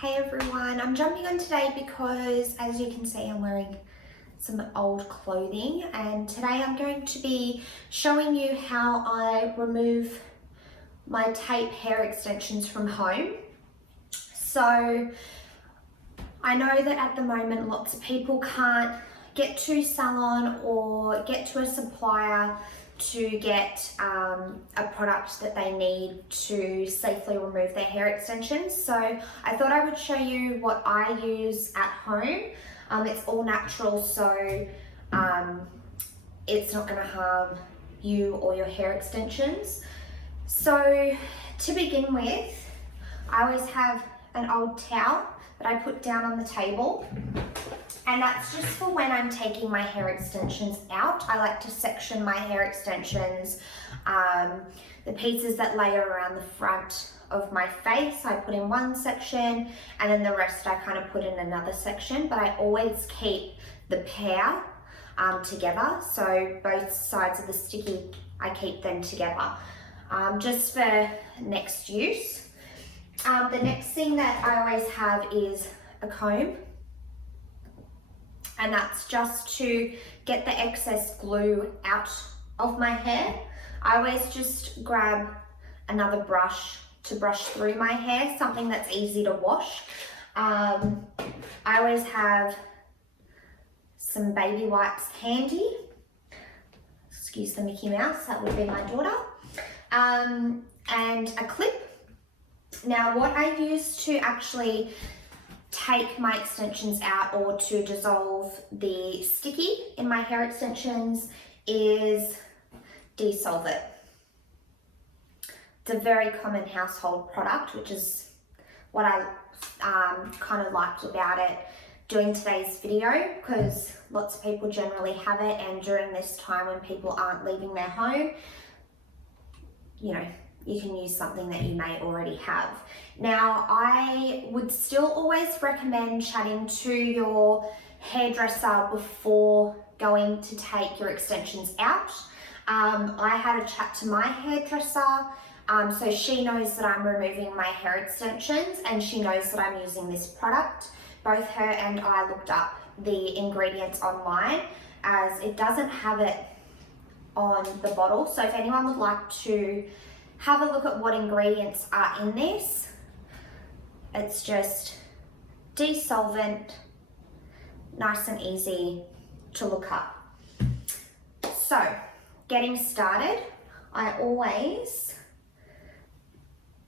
Hey everyone, I'm jumping on today because as you can see I'm wearing some old clothing, and today I'm going to be showing you how I remove my tape hair extensions from home. So I know that at the moment lots of people can't get to salon or get to a supplier to get a product that they need to safely remove their hair extensions. So I thought I would show you what I use at home. It's all natural, so it's not going to harm you or your hair extensions. So to begin with, I always have an old towel that I put down on the table, and that's just for when I'm taking my hair extensions out. I like to section my hair extensions, the pieces that lay around the front of my face I put in one section, and then the rest I kind of put in another section, but I always keep the pair together, so both sides of the sticky I keep them together just for next use. The next thing that I always have is a comb, and that's just to get the excess glue out of my hair. I always just grab another brush to brush through my hair, something that's easy to wash. I always have some baby wipes handy. Excuse the Mickey Mouse, that would be my daughter. And a clip. Now what I use to actually take my extensions out or to dissolve the sticky in my hair extensions is Dissolve It. It's a very common household product, which is what I kind of liked about it doing today's video, because lots of people generally have it, and during this time when people aren't leaving their home, you know, you can use something that you may already have. Now, I would still always recommend chatting to your hairdresser before going to take your extensions out. I had a chat to my hairdresser, so she knows that I'm removing my hair extensions and she knows that I'm using this product. Both her and I looked up the ingredients online, as it doesn't have it on the bottle. So if anyone would like to have a look at what ingredients are in this, it's just desolvent, nice and easy to look up. So getting started, I always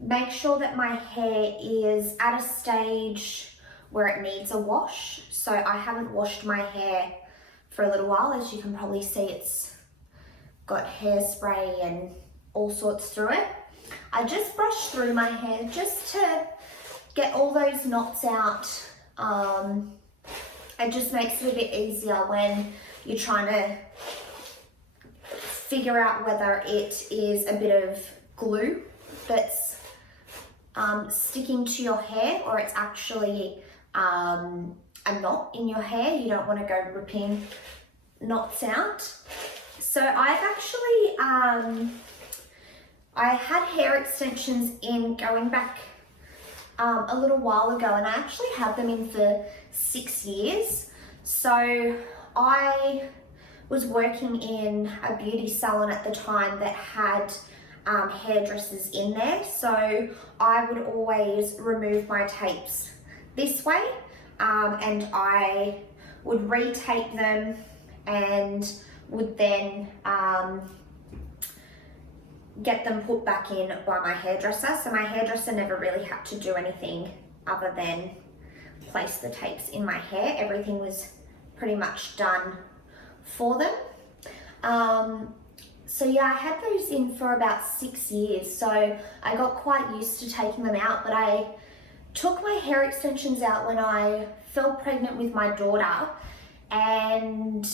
make sure that my hair is at a stage where it needs a wash. So I haven't washed my hair for a little while. As you can probably see, it's got hairspray and all sorts through it. I just brush through my hair just to get all those knots out. It just makes it a bit easier when you're trying to figure out whether it is a bit of glue that's sticking to your hair or it's actually a knot in your hair. You don't want to go ripping knots out. So I've actually I had hair extensions in going back a little while ago, and I actually had them in for 6 years. So I was working in a beauty salon at the time that had hairdressers in there. So I would always remove my tapes this way, and I would retape them and would then get them put back in by my hairdresser. So my hairdresser never really had to do anything other than place the tapes in my hair. Everything was pretty much done for them. So yeah, I had those in for about 6 years. So I got quite used to taking them out, but I took my hair extensions out when I fell pregnant with my daughter, and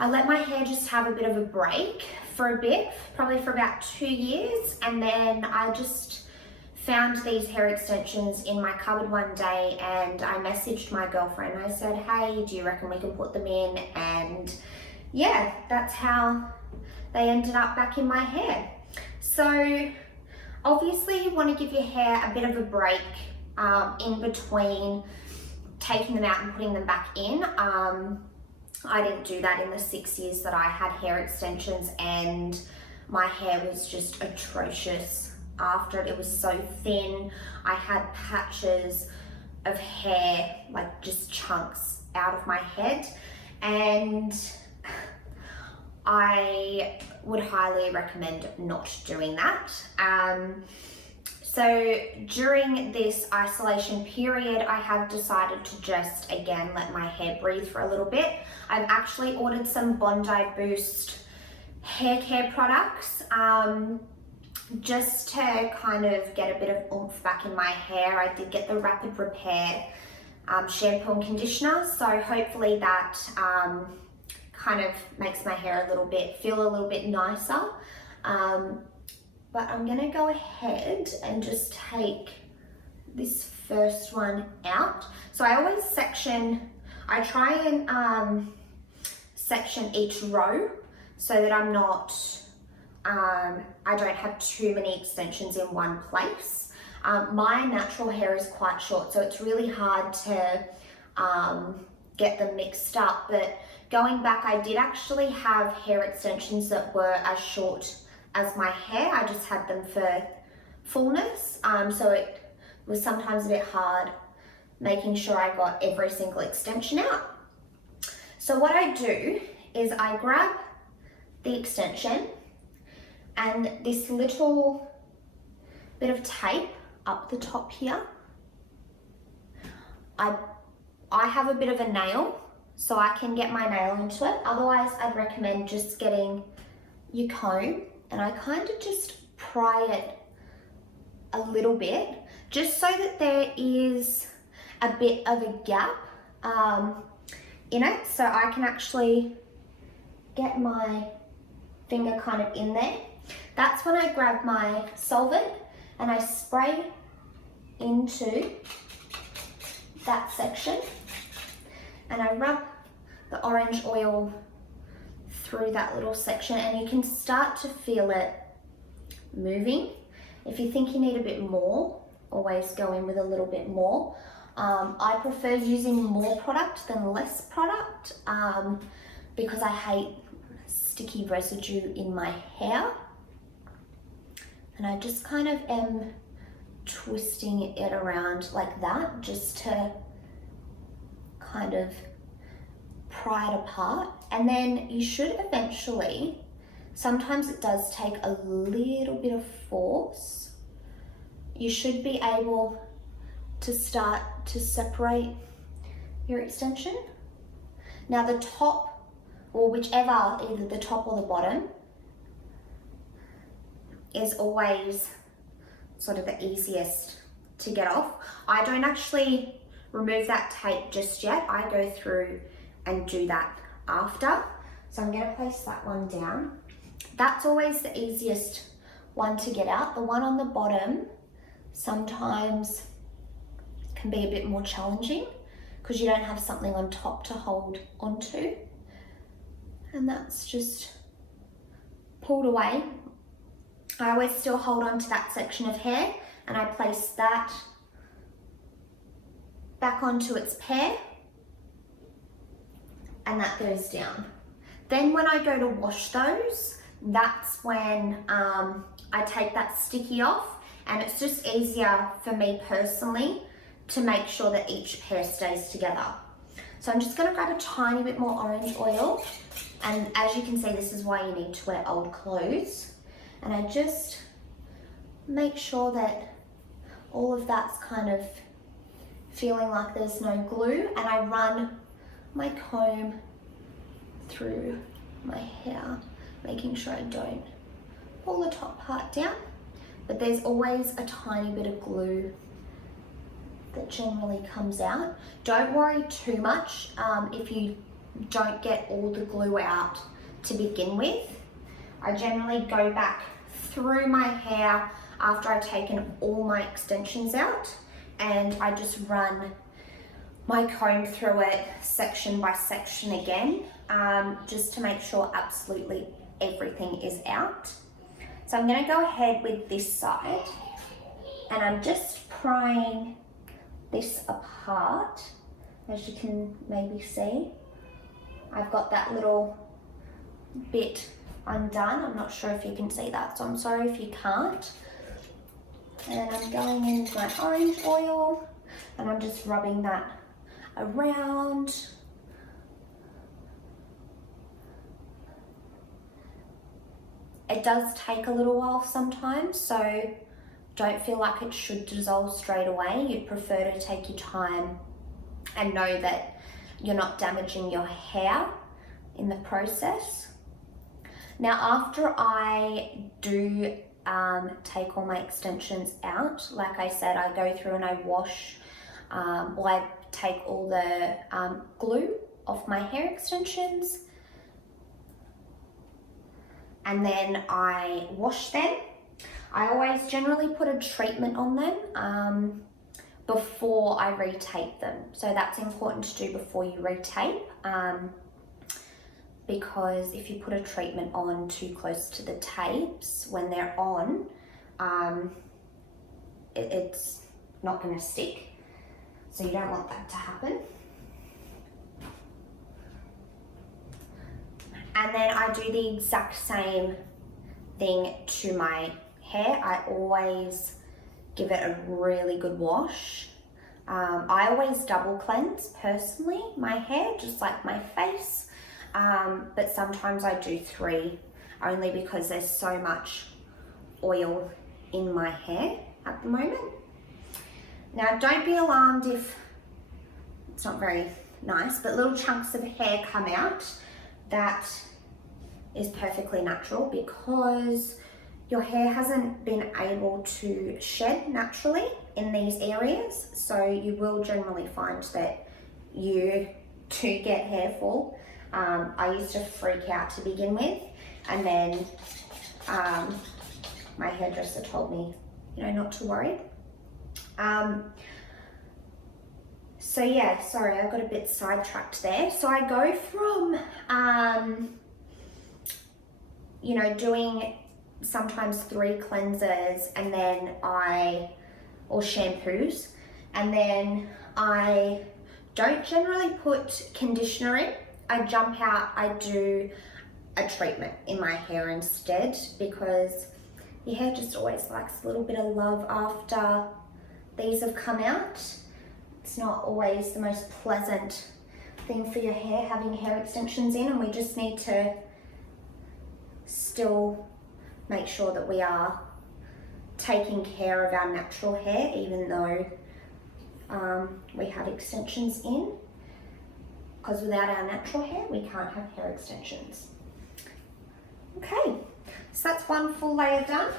I let my hair just have a bit of a break for a bit, probably for about 2 years, and then I just found these hair extensions in my cupboard one day, and I messaged my girlfriend. I said, hey, do you reckon we can put them in? And yeah, that's how they ended up back in my hair. So obviously you want to give your hair a bit of a break in between taking them out and putting them back in. I didn't do that in the 6 years that I had hair extensions, and my hair was just atrocious after it. It was so thin. I had patches of hair, like just chunks out of my head, and I would highly recommend not doing that. So during this isolation period, I have decided to just, again, let my hair breathe for a little bit. I've actually ordered some Bondi Boost hair care products, just to kind of get a bit of oomph back in my hair. I did get the Rapid Repair shampoo and conditioner, so hopefully that kind of makes my hair feel a little bit nicer. But I'm gonna go ahead and just take this first one out. So I always try and section each row so that I'm not, I don't have too many extensions in one place. My natural hair is quite short, so it's really hard to get them mixed up. But going back, I did actually have hair extensions that were as short as my hair. I just had them for fullness, so it was sometimes a bit hard making sure I got every single extension out. So what I do is I grab the extension and this little bit of tape up the top here. I have a bit of a nail, so I can get my nail into it. Otherwise, I'd recommend just getting your comb, and I kind of just pry it a little bit, just so that there is a bit of a gap in it, so I can actually get my finger kind of in there. That's when I grab my solvent and I spray into that section, and I rub the orange oil through that little section, and you can start to feel it moving. If you think you need a bit more, always go in with a little bit more. I prefer using more product than less product because I hate sticky residue in my hair. And I just kind of am twisting it around like that, just to kind of pry it apart. And then you should eventually, sometimes it does take a little bit of force, you should be able to start to separate your extension. Now the top, or whichever, either the top or the bottom, is always sort of the easiest to get off. I don't actually remove that tape just yet. I go through and do that after. So I'm gonna place that one down. That's always the easiest one to get out. The one on the bottom sometimes can be a bit more challenging because you don't have something on top to hold onto. And that's just pulled away. I always still hold on to that section of hair, and I place that back onto its pair, and that goes down. Then when I go to wash those, that's when I take that sticky off, and it's just easier for me personally to make sure that each pair stays together. So I'm just gonna grab a tiny bit more orange oil, and as you can see, this is why you need to wear old clothes. And I just make sure that all of that's kind of feeling like there's no glue, and I run my comb through my hair, making sure I don't pull the top part down, but there's always a tiny bit of glue that generally comes out. Don't worry too much if you don't get all the glue out to begin with. I generally go back through my hair after I've taken all my extensions out, and I just run my comb through it section by section again, just to make sure absolutely everything is out. So I'm going to go ahead with this side, and I'm just prying this apart, as you can maybe see. I've got that little bit undone. I'm not sure if you can see that, so I'm sorry if you can't. And I'm going in with my orange oil and I'm just rubbing that around. It does take a little while sometimes, so don't feel like it should dissolve straight away. You'd prefer to take your time and know that you're not damaging your hair in the process. Now, after I do take all my extensions out, like I said, I go through and I wash, I take all the glue off my hair extensions, and then I wash them. I always generally put a treatment on them before I retape them. So that's important to do before you retape, because if you put a treatment on too close to the tapes when they're on, it's not going to stick. So you don't want that to happen. And then I do the exact same thing to my hair. I always give it a really good wash. I always double cleanse personally my hair, just like my face, but sometimes I do 3 only because there's so much oil in my hair at the moment. Now, don't be alarmed if it's not very nice, but little chunks of hair come out. That is perfectly natural because your hair hasn't been able to shed naturally in these areas. So you will generally find that you do get hair fall. I used to freak out to begin with, and then my hairdresser told me, not to worry. So yeah, sorry, I got a bit sidetracked there. So I go from, doing sometimes 3 cleansers and then or shampoos, and then I don't generally put conditioner in. I jump out, I do a treatment in my hair instead, because your hair just always likes a little bit of love after these have come out. It's not always the most pleasant thing for your hair, having hair extensions in, and we just need to still make sure that we are taking care of our natural hair, even though we have extensions in, because without our natural hair, we can't have hair extensions. Okay, so that's one full layer done.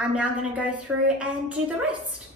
I'm now going to go through and do the rest.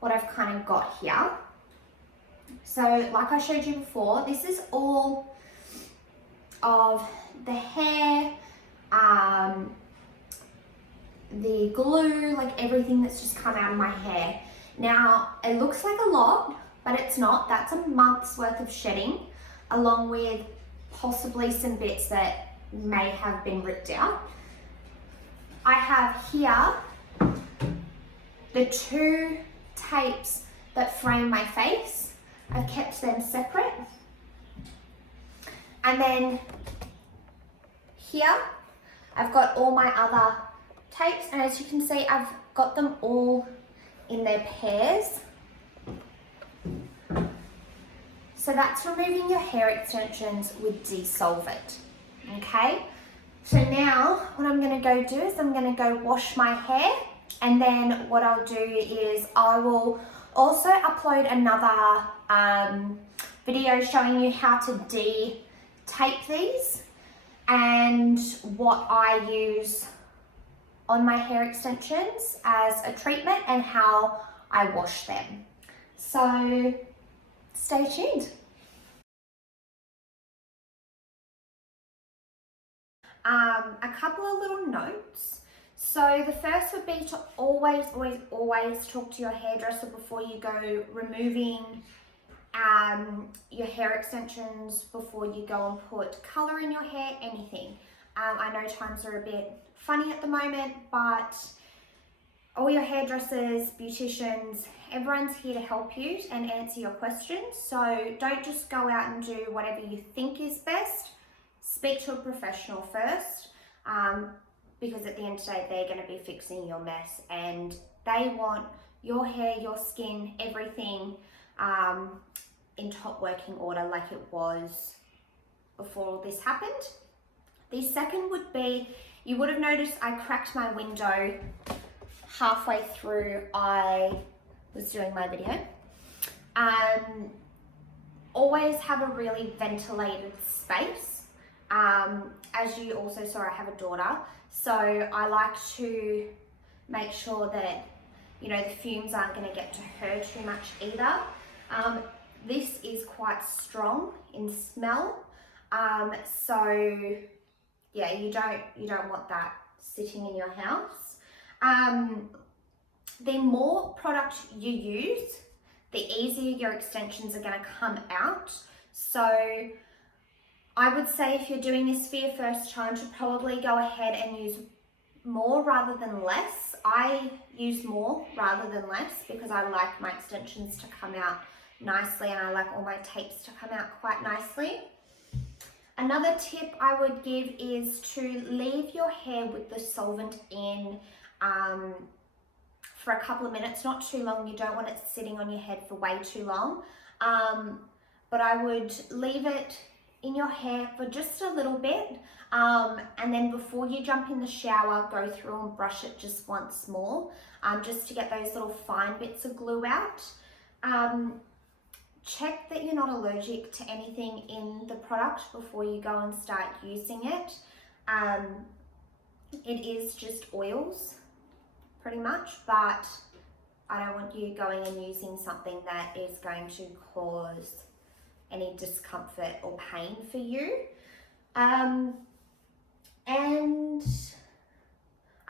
what I've kind of got here. So like I showed you before, this is all of the hair, the glue, like everything that's just come out of my hair. Now, it looks like a lot, but it's not. That's a month's worth of shedding, along with possibly some bits that may have been ripped out. I have here the 2 tapes that frame my face. I've kept them separate. And then here, I've got all my other tapes, and as you can see, I've got them all in their pairs. So that's removing your hair extensions with Desolvent, okay? So now what I'm gonna go do is I'm gonna go wash my hair, and then what I'll do is I will also upload another video showing you how to de-tape these and what I use on my hair extensions as a treatment and how I wash them. So stay tuned. A couple of little notes. So the first would be to always talk to your hairdresser before you go removing your hair extensions, before you go and put colour in your hair, anything. I know times are a bit funny at the moment, but all your hairdressers, beauticians, everyone's here to help you and answer your questions. So don't just go out and do whatever you think is best. Speak to a professional first, because at the end of the day, they're going to be fixing your mess, and they want your hair, your skin, everything in top working order like it was before all this happened. The second would be, you would have noticed I cracked my window halfway through I was doing my video. Always have a really ventilated space. As you also saw, I have a daughter, so I like to make sure that, you know, the fumes aren't going to get to her too much either. This is quite strong in smell, so yeah, you don't want that sitting in your house. The more product you use, the easier your extensions are going to come out. So I would say if you're doing this for your first time, to probably go ahead and use more rather than less. I use more rather than less because I like my extensions to come out nicely, and I like all my tapes to come out quite nicely. Another tip I would give is to leave your hair with the solvent in for a couple of minutes, not too long. You don't want it sitting on your head for way too long. But I would leave it in your hair for just a little bit, and then before you jump in the shower, go through and brush it just once more, just to get those little fine bits of glue out. Check that you're not allergic to anything in the product before you go and start using it. It is just oils pretty much, but I don't want you going and using something that is going to cause any discomfort or pain for you. And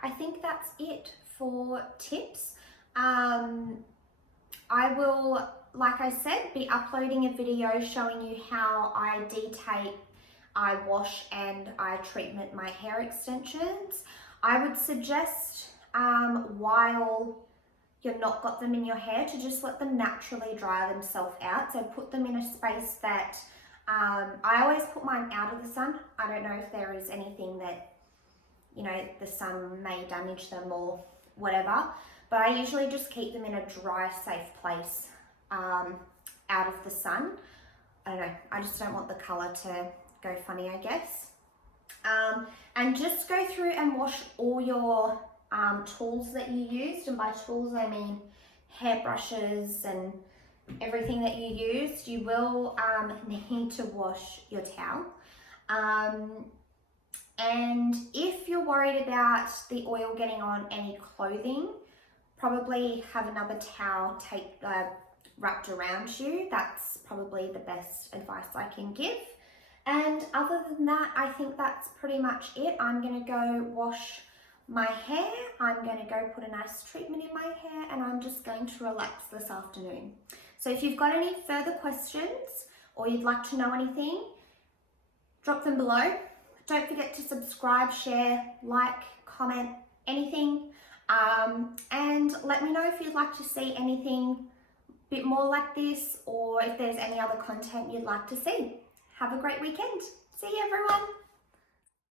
I think that's it for tips. I will, like I said, be uploading a video showing you how I de-tape, I wash and I treatment my hair extensions. I would suggest while you've not got them in your hair to just let them naturally dry themselves out. So put them in a space that, I always put mine out of the sun. I don't know if there is anything that, you know, the sun may damage them or whatever, but I usually just keep them in a dry, safe place out of the sun. I don't know, I just don't want the colour to go funny, I guess. And just go through and wash all your tools that you used, and by tools I mean hairbrushes and everything that you used. You will need to wash your towel. And if you're worried about the oil getting on any clothing, probably have another towel wrapped around you. That's probably the best advice I can give. And other than that, I think that's pretty much it. I'm going to go wash my hair. I'm going to go put a nice treatment in my hair, and I'm just going to relax this afternoon. So if you've got any further questions or you'd like to know anything, drop them below. Don't forget to subscribe, share, like, comment, anything. And let me know if you'd like to see anything a bit more like this, or if there's any other content you'd like to see. Have a great weekend. See you, everyone.